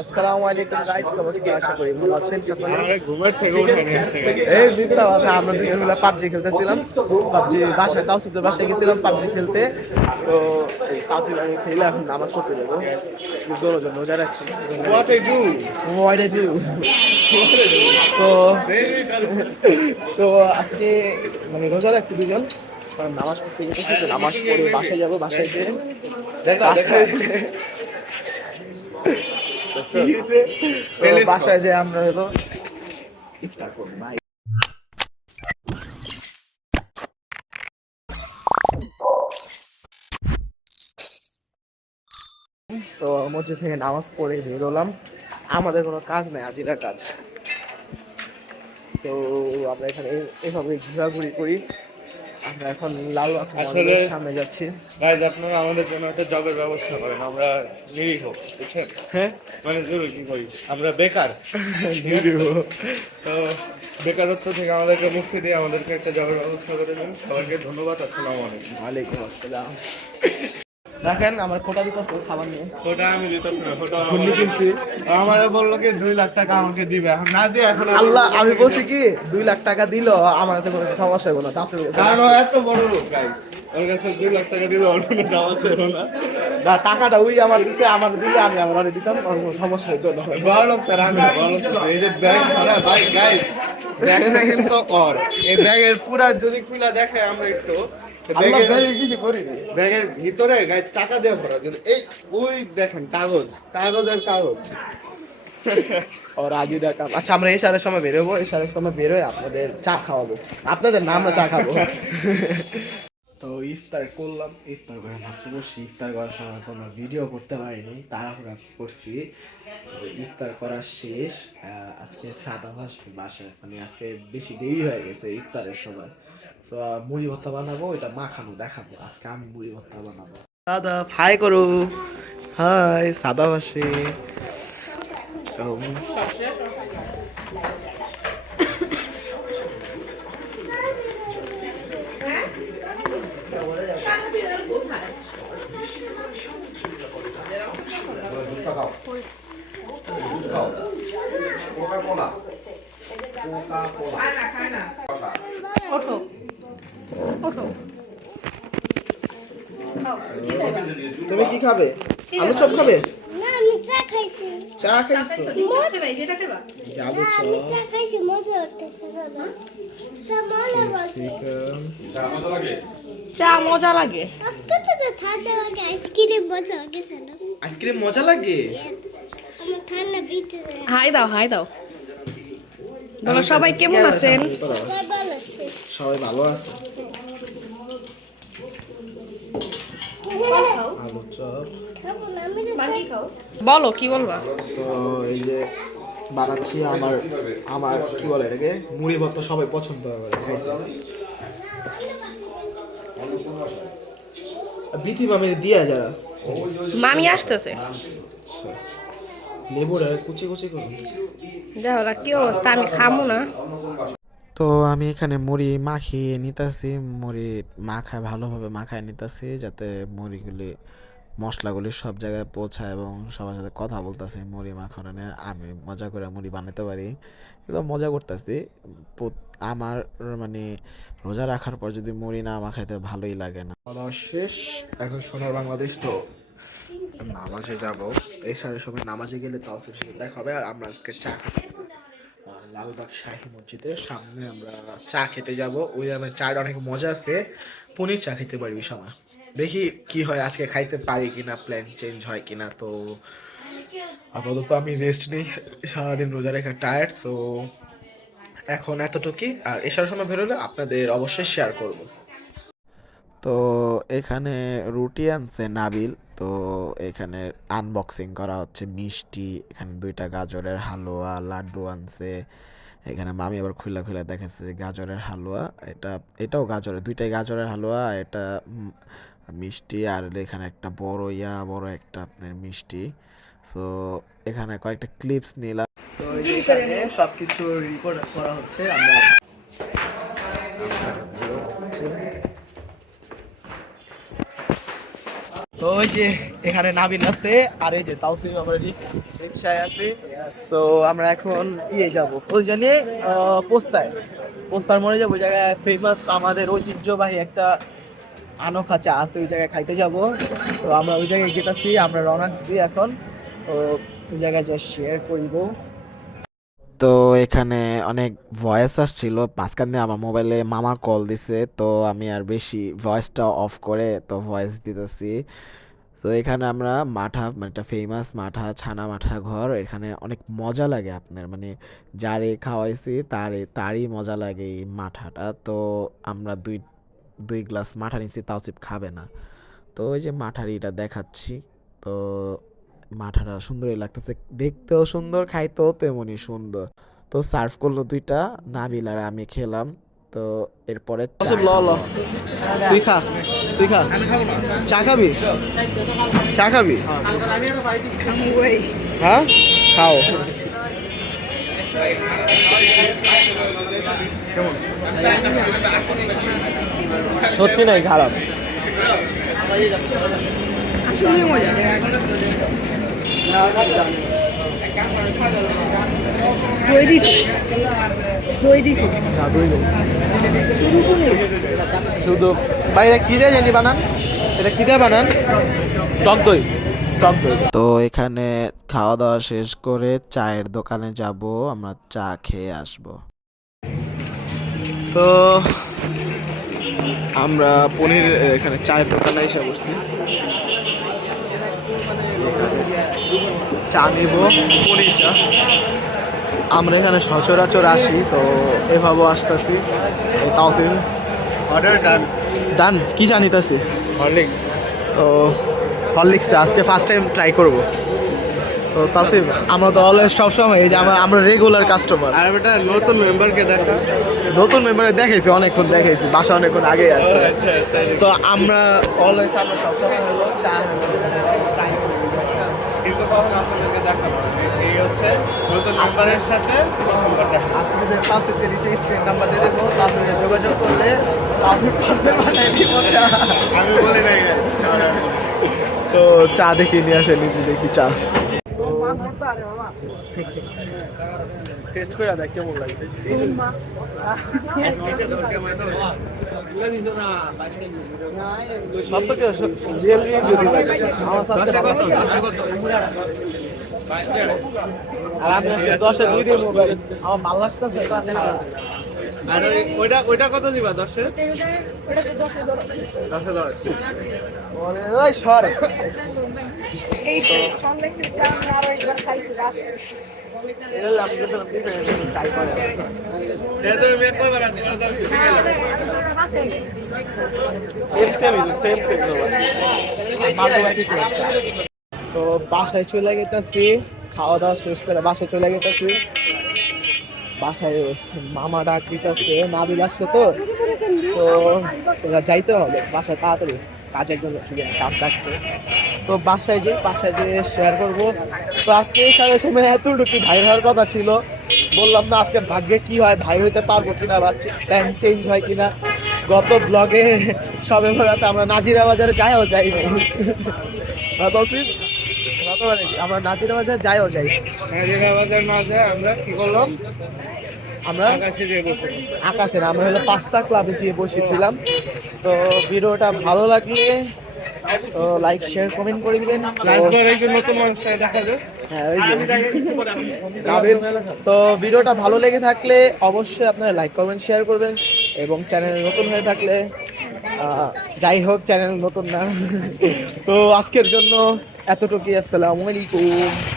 আসসালামু আলাইকুম গাইস, কি অবস্থা? আশা করি ভালো আছেন সকলে। আরে ঘুমের থেকে উঠে নিয়েছে এই দুইটা কথা আমরা দুজন মিলে পাবজি খেলতেছিলাম। পাবজি বাসায় তাওসিফদের বাসায় গেছিলাম পাবজি খেলতে। তো এই পাবজি আমি খেলে এখন নামাজ পড়তে যাবো। দোনো জন রোজা রাখছি। What I do? What did you? তো তো আজকে মানে রোজা রাখছি দুজন। নামাজ পড়তে গেছি, তো নামাজ পড়ে বাসায় যাবো। বাসায় যেয়ে তো বাসায় যে আমরা হলো ইফতার করবো ভাই। তো মসজিদ থেকে নামাজ পড়ে বের হলাম। আমাদের কোনো কাজ নাই, আজিরা কাজ। তো আমরা এখানে এভাবে ঘোরাঘুরি করি। আমরা এখন লালবাগ মলের সামনে যাচ্ছি। গাইজ, আপনারা আমাদের জন্য একটা জবের ব্যবস্থা করেন। আমরা নিরীহ, বুঝছেন? হ্যাঁ, মানে জরুরি কি করি, আমরা বেকার। তো বেকারত্ব থেকে আমাদেরকে মুক্তি দিয়ে আমাদেরকে একটা জবের ব্যবস্থা করে দিন। সবাইকে ধন্যবাদ। আসসালামু আলাইকুম। ওয়ালাইকুম আসসালাম। দেখেন আমার কোটা দিতেছে খাবার নিয়ে। ওটা আমি দিতেছি না, ওটা ঘুরনি কিনছি। আমার বললো কি 2 লাখ টাকা আমাকে দিবে, এখন না দিয়ে এখন আল্লাহ, আমি বলছি কি 2 লাখ টাকা দিল আমার কাছে কোনো সমস্যা হবে না। কারণ ও এত বড় লোক গাইজ, ওর কাছে 2 লাখ টাকা দিলে ওর কোনো দাম আছে না। না, টাকাটা ওই আমার দিছে, আমার দিলে আমি আমার দিতাম, আমার কোনো সমস্যা হইতো না। বড় লোক স্যার, আমি না, বড় লোক না। এই যে ব্যাগ ধরা ভাই গাইজ, ব্যাগ দেখেন তো ওর, এই ব্যাগের পুরা যদি খুলে দেখে আমরা একটু, আল্লাহ ভাই কিছু করিনি। ব্যাগের ভিতরে গাইজ টাকা দিয়ে ভরা, যদি এই ওই দেখেন কাগজ, কাগজের কাগজ। ওর আজই দেখাম। আচ্ছা, আমরা এশারের সময় বেরোবো। এশারের সময় বেরোয় আপনাদের চা খাওয়াবো। আপনাদের না, আমরা চা খাবো। তো ইফতার করলাম, ইফতার করে মাত্র বসছি। ইফতার করার সময় কোনো ভিডিও করতে পারিনি, তাড়াহুড়া করছি। তো ইফতার করা শেষ। আজকে সাদা বাসায়, মানে আজকে বেশি দেরি হয়ে গেছে ইফতারের সময়। তো মুড়ি ভর্তা বানাবো, এটা মাখানো দেখাবো। আজকে আমি মুড়ি ভর্তা বানাবো। দাদা হাই করো। হাই সাদা বাসে। তুমি কি খাবে? আলু চপ খাবে? না, আমি চা খাইছি। চা খাইছো? আলু চপ, চা খাইছি, মজা লাগতেছে দাদা। চা ভালো লাগে। চা মজা লাগে। আজকে তো ঠান্ডা লাগে, আইসক্রিম মজা লাগে না। আইসক্রিম মজা লাগে। আমার ঠান্ডা ভিতরে হাই দাও, হাই দাও। বলো সবাই কেমন আছেন? সবাই ভালো আছে। সবাই ভালো আছে। আলু চপ। খাবো না, আমি তো চা বলো কি বলবা? তো এই যে বানাচ্ছি। আমার আমার কি বলে এটাকে, মুড়ি ভর্তা সবাই পছন্দ করে খাইতে। বিথি মামির দিয়া যারা মামি আসতেছে। লেবুটা কুচি কুচি করুন। দেখো না কি অবস্থা, আমি খামো না। তো আমি এখানে মুড়ি মাখিয়ে নিতেছি, মুড়ি মাখায় ভালোভাবে মাখায় নিতেছি যাতে মুড়িগুলি মশলাগুলি সব জায়গায় পৌঁছায়, এবং সবার সাথে কথা বলতেছি মুড়ি মাখানো নিয়ে। আমি মজা করে মুড়ি বানাতে পারি, এগুলো মজা করতেছি। আমার মানে রোজা রাখার পর যদি মুড়ি না মাখাইতে ভালোই লাগে না। খাওয়া দাওয়া শেষ, এখন সোনার বাংলাদেশ। তো নামাজে যাব। এই সাড়ে সবাই নামাজে গেলে তাও দেখা হবে। আর আমরা আজকে চা খাবো লালবাগ শাহী মসজিদের সামনে। আমরা চা খেতে যাব। ওই আমার চাটা অনেক মজা আছে, পনির চা খেতে পারি ওই সময়। দেখি কি হয়, আজকে খাইতে পারি কিনা, প্ল্যান চেঞ্জ হয় কিনা। তো আপাতত আমি রেস্ট নেই, সারাদিন রোজা রেখে টায়ার্ড। সো এখন এতটুকুই। আর এসার সময় বেরোলে আপনাদের অবশ্যই শেয়ার করব। তো এখানে রুটি আনছে নাবিল। তো এখানে আনবক্সিং করা হচ্ছে মিষ্টি, এখানে 2টা গাজরের হালুয়া, লাড্ডু আনছে। এখানে মামি আবার খুলে খুলে দেখেছে গাজরের হালুয়া, এটাও গাজরের, 2টাই গাজরের হালুয়া। এটা মিষ্টি, আর এখানে একটা বড় একটা আপনার মিষ্টি। সো এখানে কয়েকটা ক্লিপস নিলাম। তো এখানে সবকিছু রেকর্ড করা হচ্ছে। আমরা তো ওই যে এখানে নাবিল আছে আর এই যে তাওসিফ আমরা রিক্সায় আছে। সো আমরা এখন যাব ওই জানি পোস্তার মোড়ে যাবো। ওই জায়গায় ফেমাস আমাদের ঐতিহ্যবাহী একটা আনোখা চা আছে, ওই জায়গায় খাইতে যাব। তো আমরা ওই জায়গায় গেতেছি, আমরা রওনা দিচ্ছি এখন। তো ওই জায়গায় যা শেয়ার করিব। তো এখানে অনেক ভয়েস আসছিল মাঝখানে, আমার মোবাইলে মামা কল দিছে, তো আমি আর বেশি ভয়েসটা অফ করে তো ভয়েস দিতেছি। তো এখানে আমরা মাঠা, মানে একটা ফেমাস মাঠা, ছানা মাঠা ঘর, এখানে অনেক মজা লাগে আপনার, মানে যারে খাওয়াইছি তারই মজা লাগে এই মাঠাটা। তো আমরা দুই গ্লাস মাঠা নিচ্ছি, তাওসিফ খাবে না। তো ওই যে মাঠার এটা দেখাচ্ছি। তো মাঠাটা সুন্দরই লাগতেছে, দেখতেও সুন্দর, খাইতেও তেমনই সুন্দর। তো সার্ভ করলো দুইটা, নাবিল আর আমি খেলাম। তো এরপরে চা তাওসিফ ল খাবো। তুই খা চা খাবি? চা খাবি? হ্যাঁ খাও। সত্যি নাই খারাপ। শুধু বাইরে কি দিয়ে জানি বানান, এটা কি দিয়ে বানান? টক দই। তো এখানে খাওয়া দাওয়া শেষ করে চায়ের দোকানে যাব, আমরা চা খেয়ে আসবো। তো আমরা পনির এখানে চায়ের দোকানে এসে বসছি, চা নিব, পনির চা। আমরা এখানে সচরাচর আসি, তো এভাবেও আসতেছি। তাওসিফ অর্ডার ডান। ডান, কি চা নিতেছি? হরলিক্স। তো হরলিক্স চা আজকে ফার্স্ট টাইম ট্রাই করব। তো তাওসিফ আমরা তো অলওয়েজ সবসময় এই যে আমরা রেগুলার কাস্টমার। আর বেটা নতুন মেম্বারকে দেখা। নতুন মেম্বারে দেখাইছি, অনেকক্ষণ দেখাইছি, বাসা অনেকক্ষণ আগে আসছে। আচ্ছা তাই নাকি? তো আমরা অলওয়েজ আমরা সবসময় হলো চা ট্রাই করি। কিন্তু কখন আপনাদেরকে দেখাবো, এই হচ্ছে নতুন মেম্বারের সাথে প্রথমবার দেখা। আপনাদের তাওসিফকে নিচে স্ক্রিন নাম্বার দিয়ে দেবো, তাওসিফে যোগাযোগ করলে তাওসিফ পারবে বানাই দিব চা। আমি বলি নাই guys। তো চা দেখি নিয়ে আসে, নিচে দেখি চা টেস্ট করে দেখ কেমন লাগে। সব তো রিয়েল যদি লাগে আমার সাথে কত 10 কত? আর আমি 10-এ 2 দিয়ে মোবাইল আমার ভালো লাগতেছে। আর ওইটা কত দিবা 10-এ? 10-এ 10। ওই সর তুমি মেক করবে না, তোমার দাম ঠিক আছে। তো বাসায় চলে গেতেছি, খাওয়া দাওয়া শেষ করে বাসায় চলে গেতেছি। বাসায় মামা ডাক দিতেছে, নাবিল আসছে তো এরা যাইতে হবে বাসায় তাড়াতাড়ি, কাজের জন্য কাজ ডাকছে। তো বাসায় যে শেয়ার করব। তো আজকে এই সাড়ে সময় এতটুকু ভাইর হওয়ার কথা ছিল, বললাম না আজকে ভাগ্যে কি হয়, ভাই হইতে পারবো কিনা বা প্ল্যান চেঞ্জ হয় কিনা। গত ব্লগে সবে বেড়াতে আমরা নাজিরা বাজারে যাইও যাই আমরা নাজিরা বাজার যাইও যাই। হায়দ্রাবাদের মাঝে আমরা কি করলাম, আমরা আকাশে দিয়ে বসে। আকাশের আমরা হলো পাস্তা ক্লাবে যেয়ে বসেছিলাম। তো ভিডিওটা ভালো লাগলে তো লাইক শেয়ার কমেন্ট করে দিবেন। লাস্টবার একজন নতুন মানুষটাকে দেখা যায়। হ্যাঁ ওই যে নাবিল। তো ভিডিওটা ভালো লেগে থাকলে অবশ্যই আপনারা লাইক করবেন, শেয়ার করবেন, এবং চ্যানেল নতুন হয়ে থাকলে যাই হোক চ্যানেল নতুন না। তো আজকের জন্য এতটুকুই, আসসালামু আলাইকুম।